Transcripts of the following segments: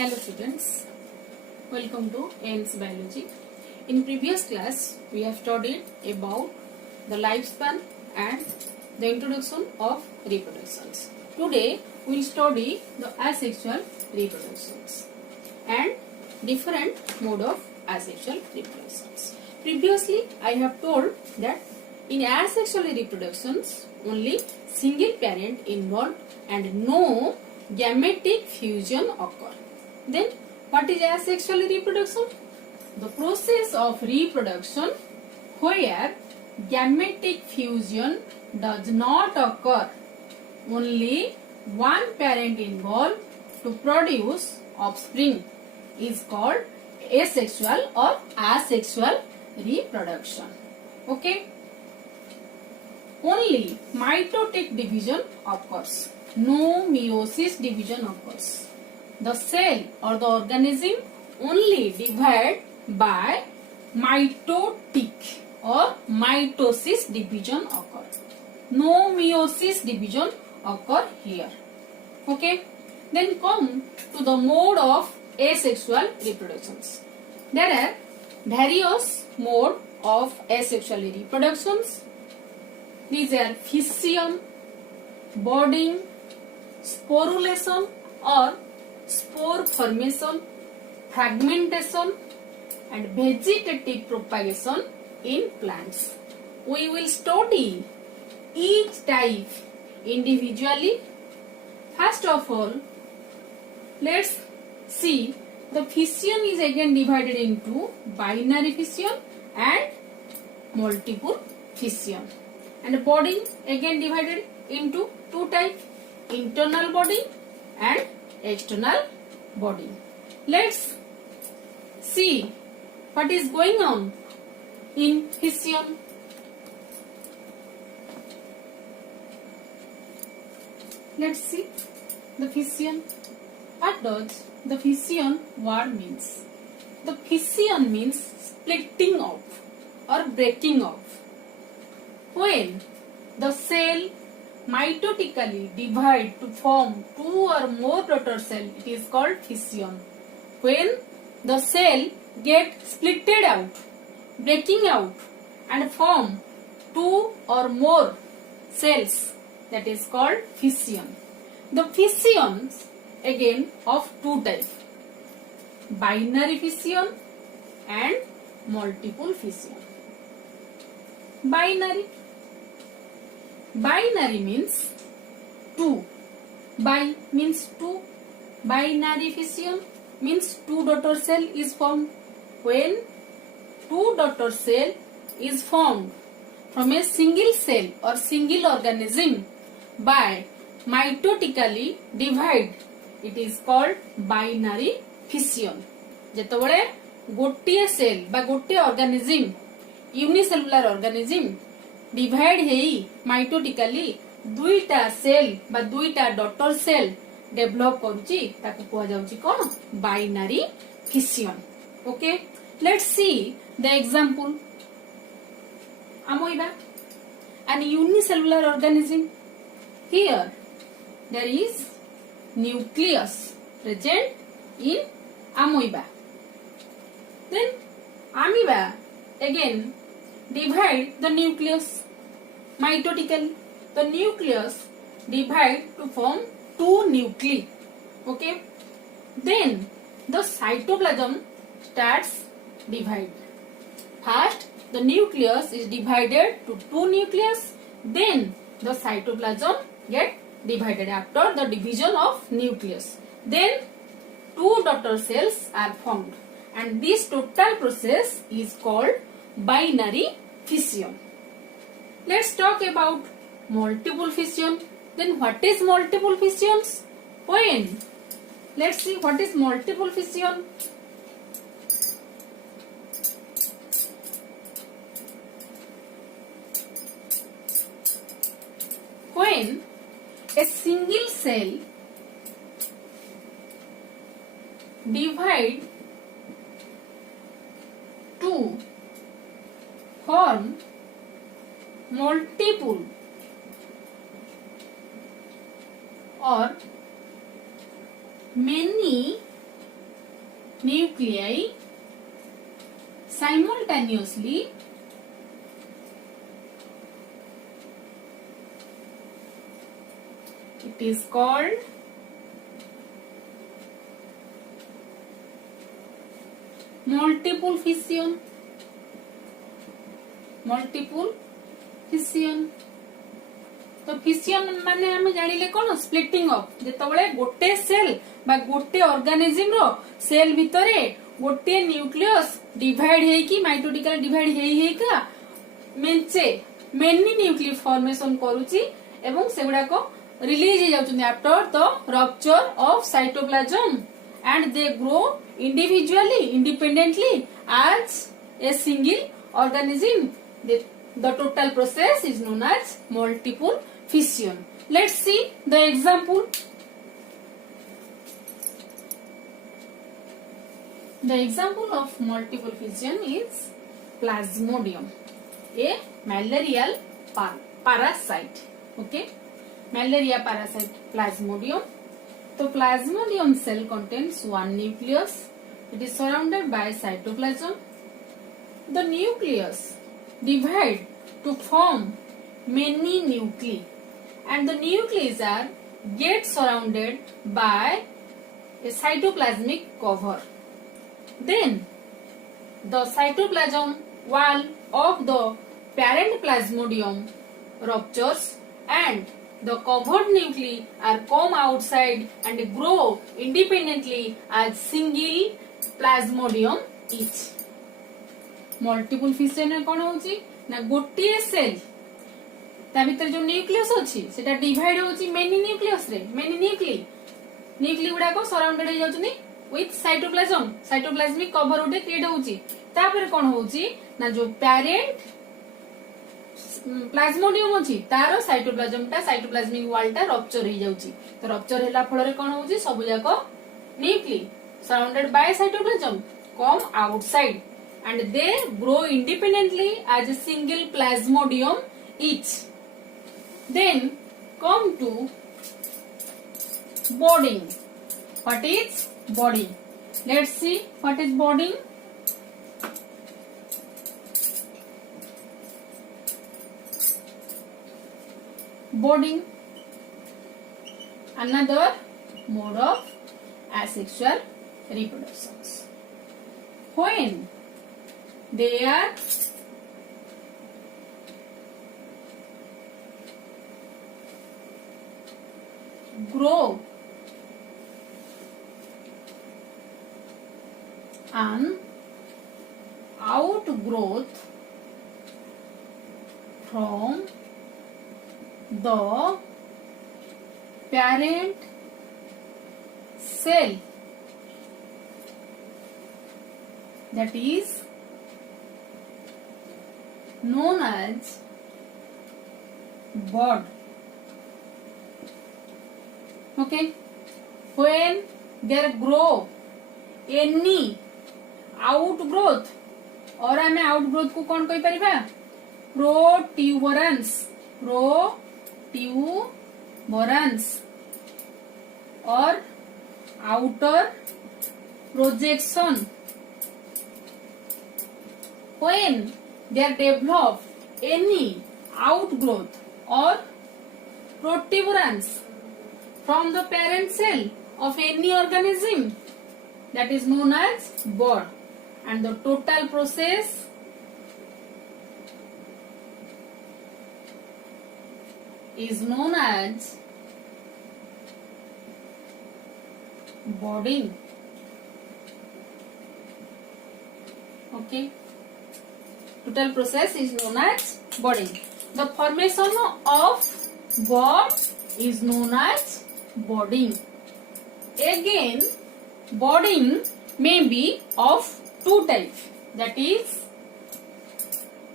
Hello students, welcome to AIMS Biology. In previous class, we have studied about the lifespan and the introduction of reproductions. Today, we will study the asexual reproductions and different mode of asexual reproductions. Previously, I have told that in asexual reproductions, only single parent involved and no gametic fusion occur. Then, what is asexual reproduction? The process of reproduction where gametic fusion does not occur. Only one parent involved to produce offspring is called asexual or asexual reproduction. Okay? Only mitotic division occurs. No meiosis division occurs. The cell or the organism only divide by mitotic or mitosis division occur. No meiosis division occur here. Okay. Then come to the mode of asexual reproductions. There are various mode of asexual reproductions. These are fission, budding, sporulation or spore formation, fragmentation and vegetative propagation in plants. We will study each type individually. First of all, let's see the fission is again divided into binary fission and multiple fission. And budding again divided into two types, internal budding and external budding. Let's see what is going on in fission. Let's see the fission. What does the fission word means? The fission means splitting off or breaking off. When the cell mitotically divide to form two or more daughter cell, it is called fission. When the cell get splitted out, breaking out and form two or more cells, that is called fission. The fissions again of two types, binary fission and multiple fission. Binary means two. Bi means two. Binary fission means two daughter cell is formed. When two daughter cell is formed from a single cell or single organism by mitotically divide, it is called binary fission. जेतबळे गोटिए cell बा गोटिए organism unicellular organism divide हेई mitotically दुईटा cell बा दुईटा daughter cell develop करूची ताको कहवा जाउची कोन binary fission. Okay, let's see the example. Amoeba an unicellular organism. Here there is nucleus present in amoeba. Then amoeba again divide the nucleus mitotically. The nucleus divide to form two nuclei. Okay. Then the cytoplasm starts divide. First, the nucleus is divided to two nucleus. Then the cytoplasm get divided after the division of nucleus. Then two daughter cells are formed. And this total process is called binary fission. Let's talk about multiple fission. Then what is multiple fissions? When? Let's see what is multiple fission. When a single cell divide to form multiple or many nuclei simultaneously it is called multiple fission. multiple fission तो फिशियन माने हमें जानिले कोन splitting up जेतबळे गोटे cell बा गोटे organism रो cell भितरे गोटे nucleus divide हेई की माइटोटिकल divide हेई का मेंचे मेनी न्यूक्लियस फॉर्मेशन करूची एवं सेगुडा को रिलीज हे जाउछन after the rupture of cytoplasm and they grow individually independently as a single organism. The total process is known as multiple fission. Let's see the example. The example of multiple fission is Plasmodium, a malarial parasite. Okay, malaria parasite Plasmodium. So Plasmodium cell contains one nucleus. It is surrounded by cytoplasm. The nucleus divide to form many nuclei, and the nuclei are get surrounded by a cytoplasmic cover. Then the cytoplasm wall of the parent Plasmodium ruptures and the covered nuclei are come outside and grow independently as single Plasmodium each. Multiple fission रे कोन होची ना गोटिए cell ता भीतर जो nucleus अछि सेटा divide होची many nucleus रे मेनी न्यूक्लियस गुडा को सराउंडेड हे जाउछनी विथ साइटोप्लाज्मिक कवर उडे क्रिएट होची तापर कोन होची ना जो पेरेंट प्लाज्मोडियम अछि तारो साइटोप्लाज्मिक वॉल टा रप्चर हे जाउची तो रप्चर हैला फल रे कोन होची सब जाको nucleus surrounded by cytoplasm come outside and they grow independently as a single Plasmodium each. Then come to budding. What is budding? Let's see what is budding. Budding, another mode of asexual reproductions. When they are grow an outgrowth from the parent cell, that is known as bud. Okay, when there grow any outgrowth और हमें outgrowth को कौन कही परिबा protuberance और outer projection. When there develop any outgrowth or protuberance from the parent cell of any organism, that is known as bud, and the total process is known as budding. Okay, total process is known as budding. The formation of bud is known as budding. Again, budding may be of two types, that is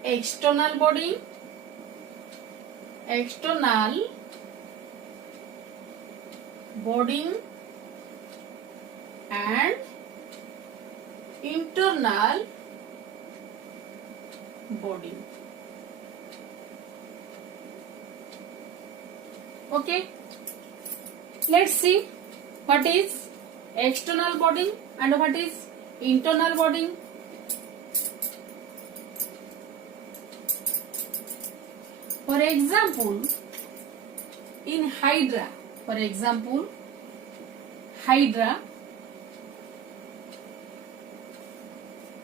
external budding and internal budding. Okay, let's see what is external budding and what is internal body. For example, in Hydra,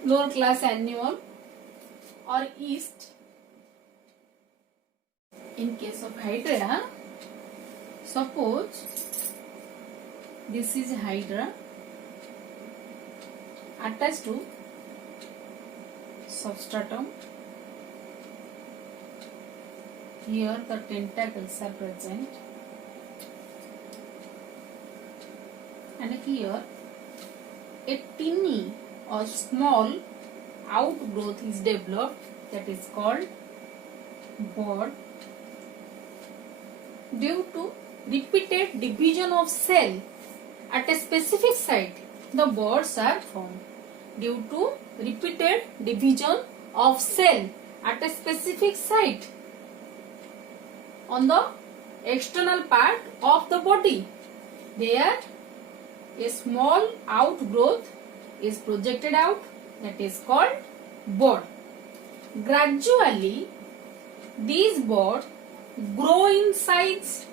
lower class animal or yeast. In case of Hydra, suppose this is Hydra attached to substratum. Here the tentacles are present, and here a teeny or small outgrowth is developed, that is called bud. Due to repeated division of cell at a specific site, the buds are formed. Due to repeated division of cell at a specific site on the external part of the body, there a small outgrowth is projected out, that is called bud. Gradually these buds grow in size.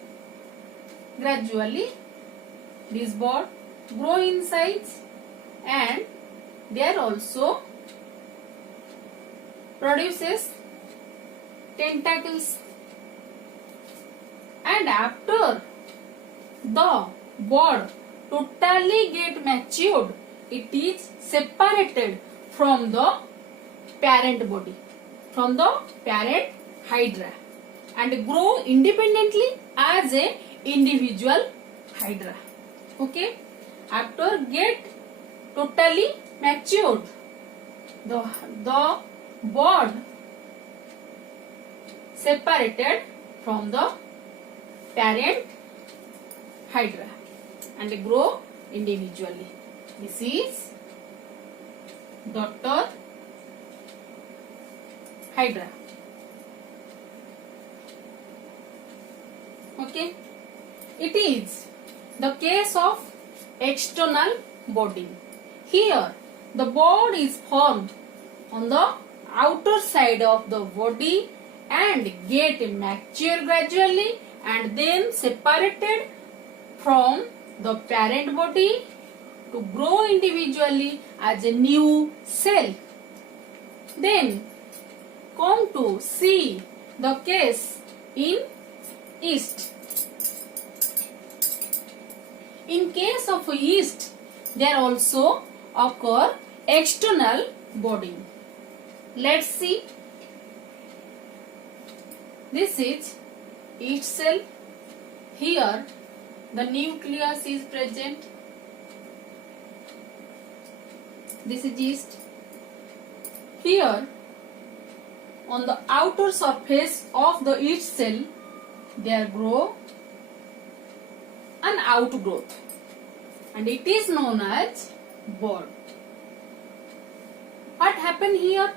And there also produces tentacles. And after the bud totally get matured, it is separated from the parent body, from the parent Hydra, and grow independently as a individual Hydra. Okay, after get totally matured, the bud separated from the parent Hydra and grow individually. This is daughter Hydra. Okay, it is the case of external body. Here the bud is formed on the outer side of the body and get mature gradually and then separated from the parent body to grow individually as a new cell. Then come to see the case in yeast. In case of yeast, there also occur external body. Let's see. This is yeast cell. Here the nucleus is present. This is yeast. Here on the outer surface of the yeast cell there grow an outgrowth, and it is known as bud. What happened here?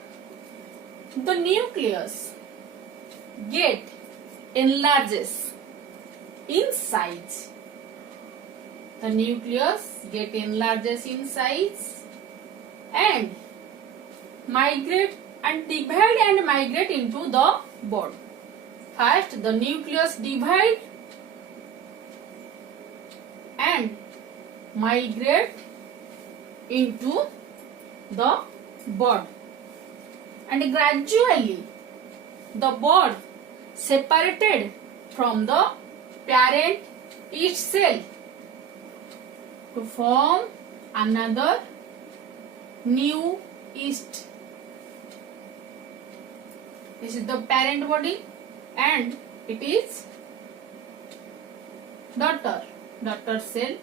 The nucleus enlarges in size. The nucleus enlarges in size and migrate and divide and migrate into the bud. First the nucleus divide and migrate into the bud, and gradually the bud separated from the parent yeast cell to form another new yeast. This is the parent body and it is daughter cell.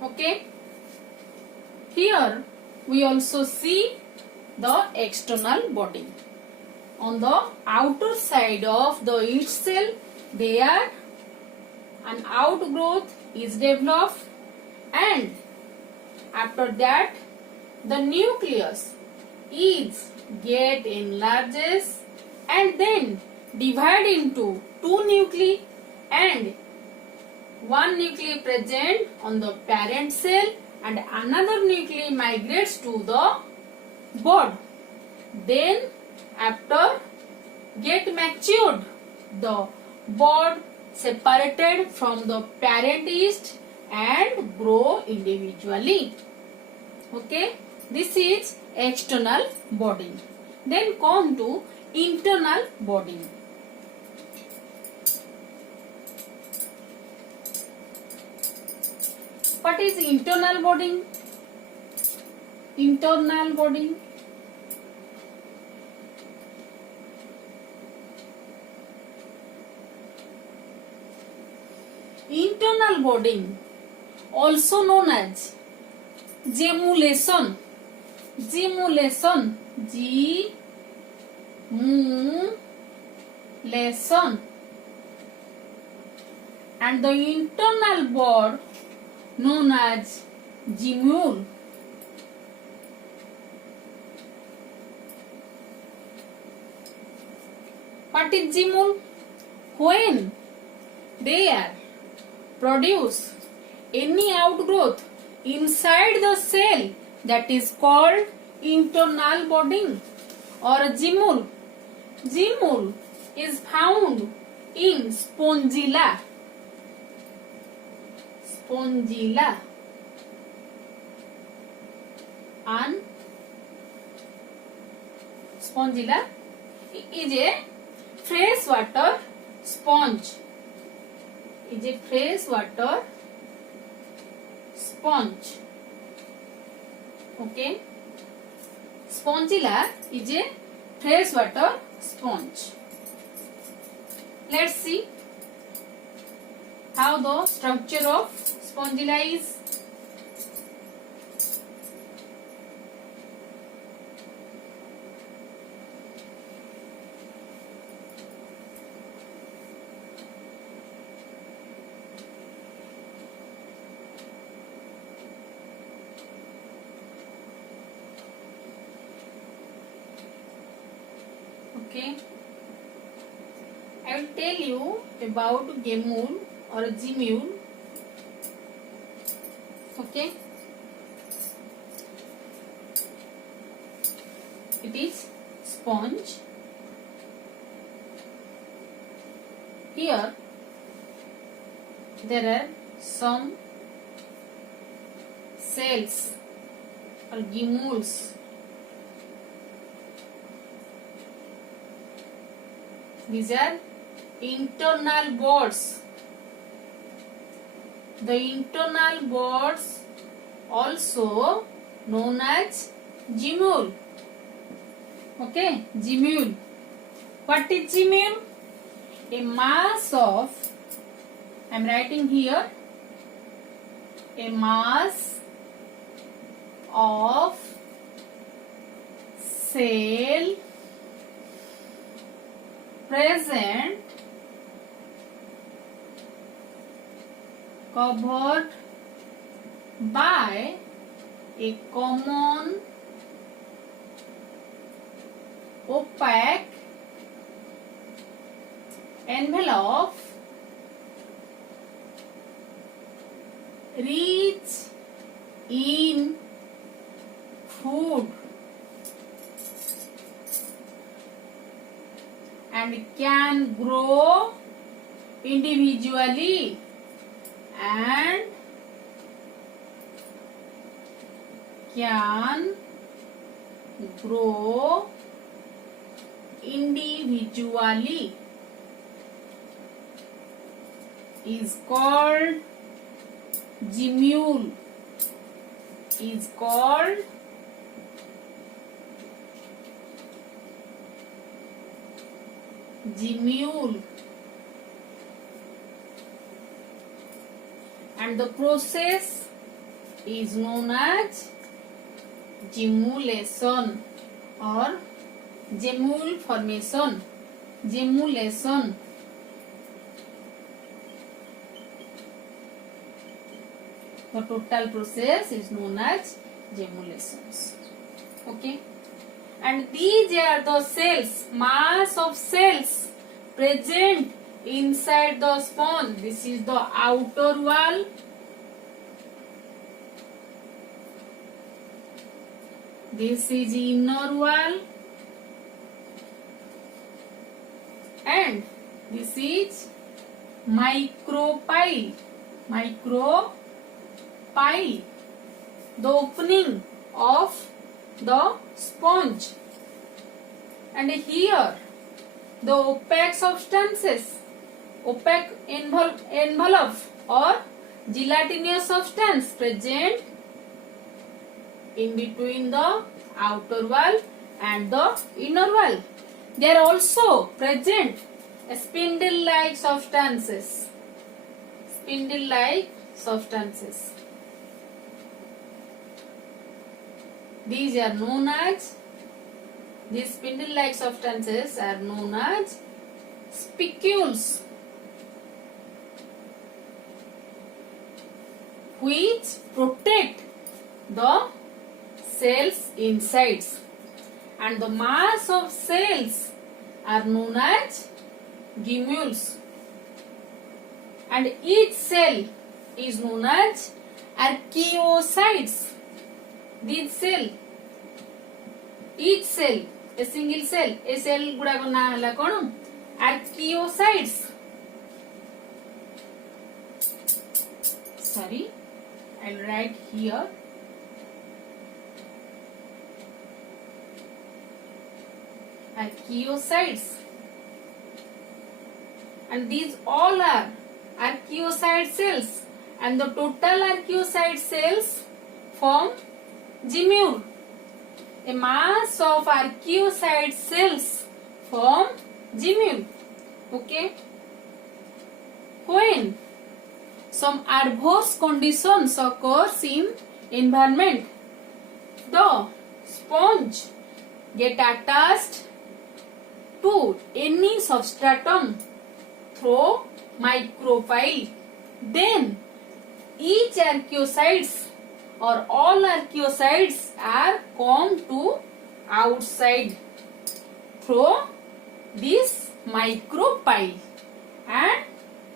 Okay, here we also see the external body. On the outer side of the yeast cell there an outgrowth is developed, and after that the nucleus is enlarges and then divide into two nuclei, and one nuclei present on the parent cell and another nuclei migrates to the bud. Then after get matured, the bud separated from the parent yeast and grow individually. Okay, this is external budding. Then come to internal budding. What is internal budding? Internal budding. Internal budding, also known as gemulation. Gemulation. Gemulation. And the internal bud known as gemule. What is gemule? When there produce any outgrowth inside the cell, that is called internal budding or gemule. Gemule is found in spongilla. Spongilla and spongilla is a freshwater sponge. Is a freshwater sponge. Okay. Spongilla is a freshwater sponge. Let's see how the structure of spongilla is. Okay, I will tell you about gemule or gemule. Okay, it is sponge. Here there are some cells or gemules. These are internal buds. The internal buds also known as gemule. Okay, gemule. What is gemule? A mass of, I am writing here, a mass of cell present covered by a common opaque envelope rich in food and can grow individually and can grow individually is called gemule. Is called gemule, and the process is known as gemulation or gemule formation. Gemulation. The total process is known as gemulations. Okay, and these are the cells, mass of cells present inside the sponge. This is the outer wall This is inner wall and this is micropyle. Micropyle, the opening of the sponge, and here the opaque substances, opaque envelope or gelatinous substance present in between the outer wall and the inner wall. They are also present spindle-like substances. Spindle-like substances. These spindle-like substances are known as spicules, which protect the cells insides, and the mass of cells are known as gemmules, and each cell is known as archaeocytes. Each cell, a single cell, a cell गुड़ाक ना हला कौन? Archaeocytes. Sorry, I'll write here. Archaeocytes, and these all are archaeocyte cells, and the total archaeocyte cells form gemmule. A mass of archaeocyte cells form gemmule. Okay. When some adverse conditions occurs in environment, the sponge get attached to any substratum through micropyle. Then each archaeocytes or all archaeocytes are come to outside through this micropyle, and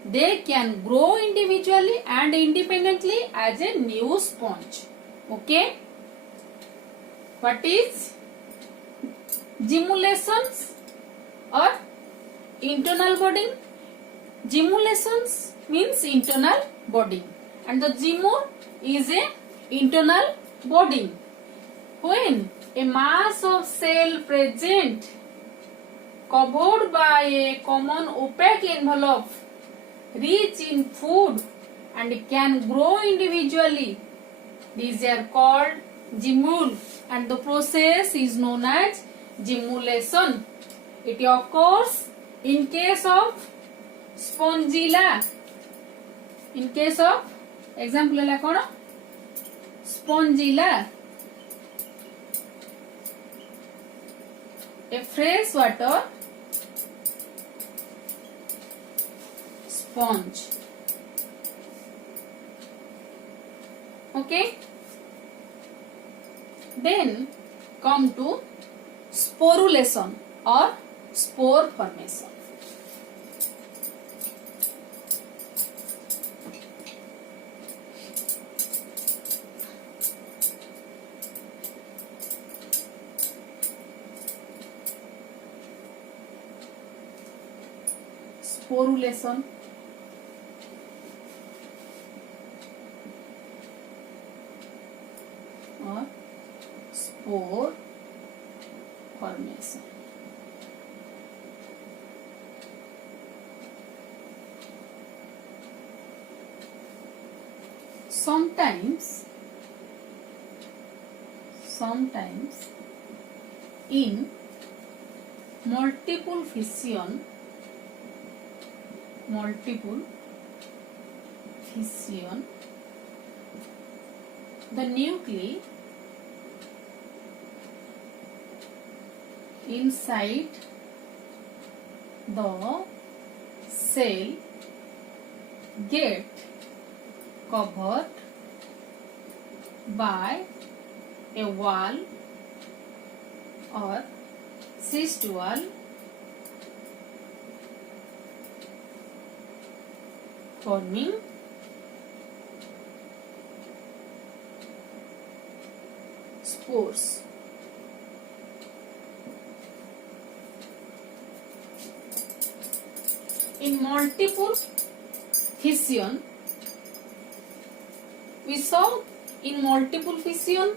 they can grow individually and independently as a new sponge. Okay. What is gemmulations or internal budding? Gemmulations means internal budding, and the gemmule is a internal budding. When a mass of cell present covered by a common opaque envelope rich in food and can grow individually, these are called gemmule, and the process is known as gemmulation. It occurs in case of spongilla. In case of example है कौन? Spongilla, a fresh water sponge. Okay. Then come to sporulation or spore formation. Sporulation or spore formation. Sometimes in multiple fission, the nuclei inside the cell get covered by a wall or cyst wall forming spores. in multiple fission, we saw in multiple fission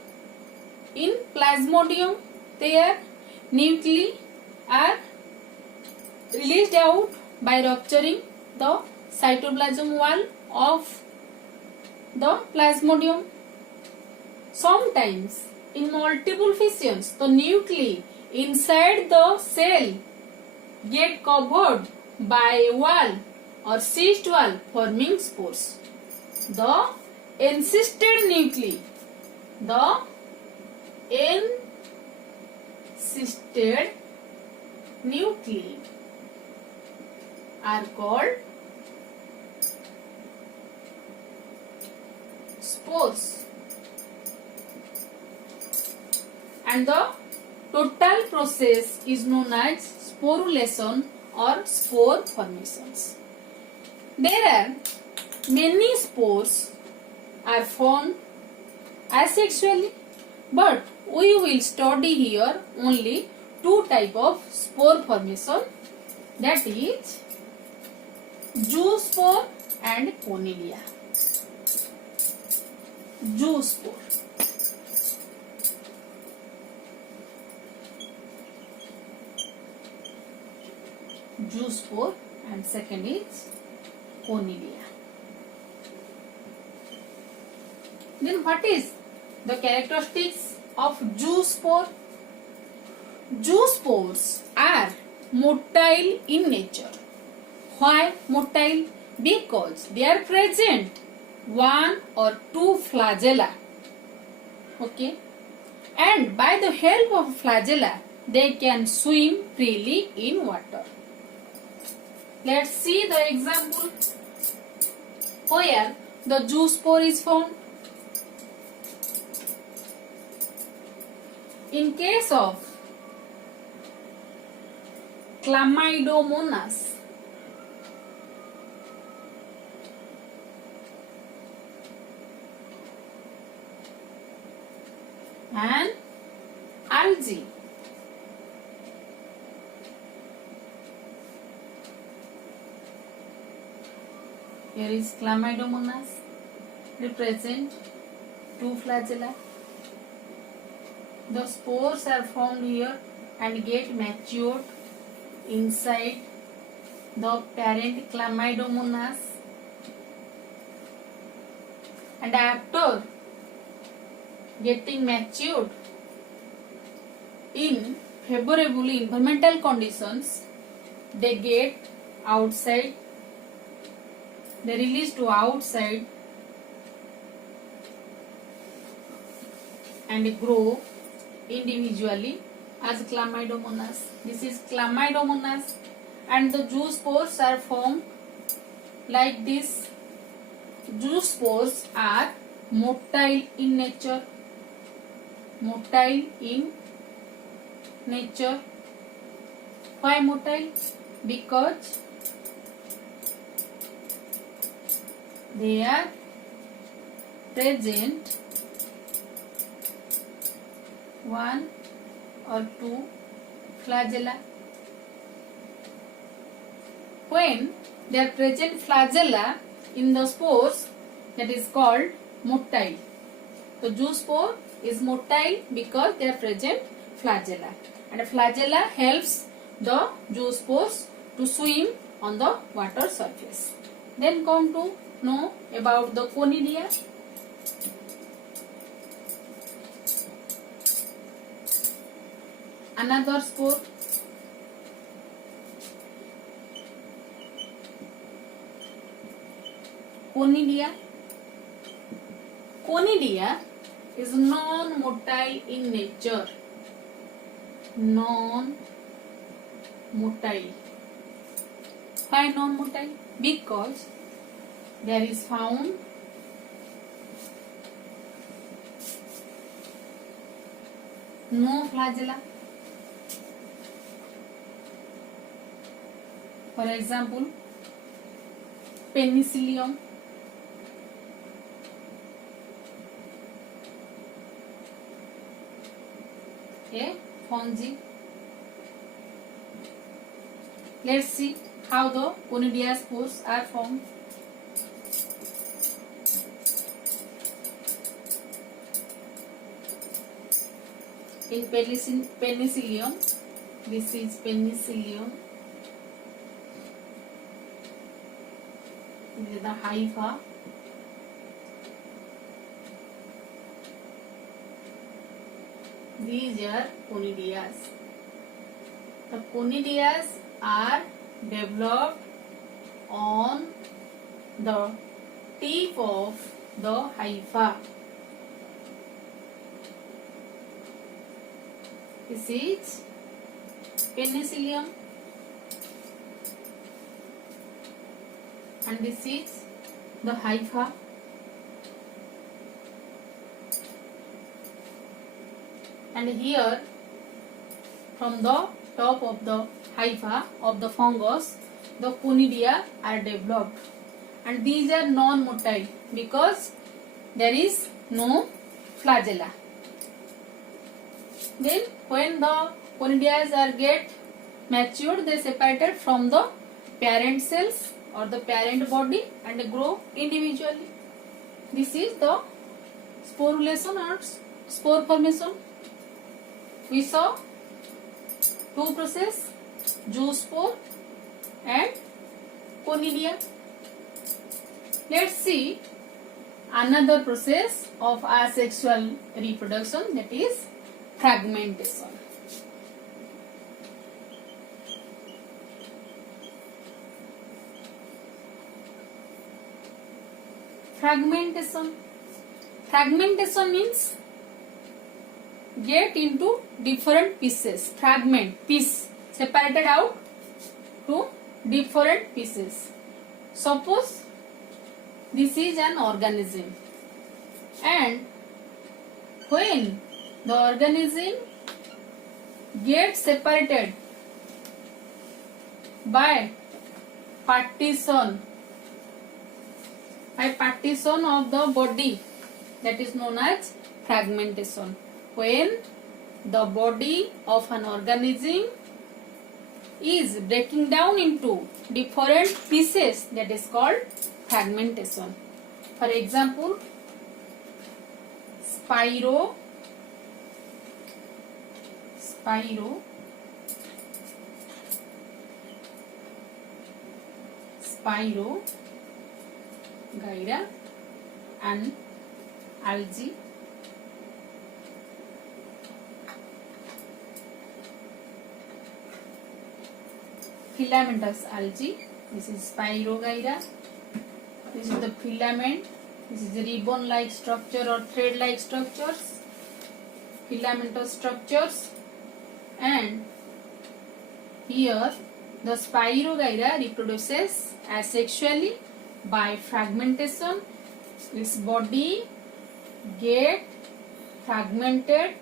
in Plasmodium, their nuclei are released out by rupturing the cytoplasm wall of the Plasmodium. Sometimes in multiple fissions, the nuclei inside the cell get covered by a wall or cyst wall forming spores. The encysted nuclei, are called spores, and the total process is known as sporulation or spore formations. There are many spores are formed asexually, but we will study here only two type of spore formation, that is zoospore and conidia. Zoospore. Zoospore and second is conidia. Then what is the characteristics of zoospore? Zoospores are motile in nature. Why motile? Because they are present one or two flagella. Okay, and by the help of flagella they can swim freely in water. Let's see the example where the zoospore is found. In case of Chlamydomonas, and algae, here is Chlamydomonas, represent two flagella. The spores are found here and get matured inside the parent Chlamydomonas, and after getting matured in favorable environmental conditions, they get outside, they release to outside and grow individually as Chlamydomonas. This is Chlamydomonas, and the zoospores are formed like this. Zoospores are motile in nature. Motile in nature. Why motile? Because they are present one or two flagella. When there are present flagella in the spores, that is called motile. So zoospore is motile because they are present flagella, and flagella helps the zoospores to swim on the water surface. Then come to know about the conidia. Another spore. Conidia. Conidia is non-motile in nature. Non-motile. Why non-motile? Because there is found no flagella. For example, Penicillium, a fungi. Let's see how the conidia spores are formed. In penicillium, this is penicillium. This is the hypha. These are conidias. The conidias are developed on the tip of the hypha. This is penicillium and this is the hypha. And here from the top of the hypha of the fungus, the conidia are developed, and these are non-motile because there is no flagella. Then when the conidia are get matured, they separated from the parent cells or the parent body and grow individually. This is the sporulation or spore formation. We saw two process, zoospore and conidia. Let's see another process of asexual reproduction, that is fragmentation. Fragmentation means get into different pieces. Fragment, piece, separated out to different pieces. Suppose this is an organism, and when the organism gets separated by partition of the body, that is known as fragmentation. When the body of an organism is breaking down into different pieces, that is called fragmentation. For example, Spiro gyra and algae. Filamentous algae. This is Spirogyra. This is the filament. This is the ribbon-like structure or thread-like structures. Filamentous structures. And here the Spirogyra reproduces asexually by fragmentation. This body get fragmented,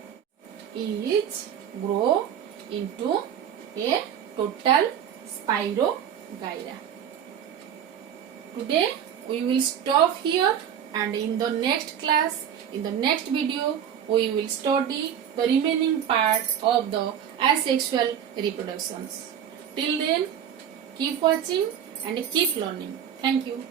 each grow into a total Spirogyra. Today we will stop here, and in the next class, in the next video, we will study the remaining part of the asexual reproductions. Till then, keep watching and keep learning. Thank you.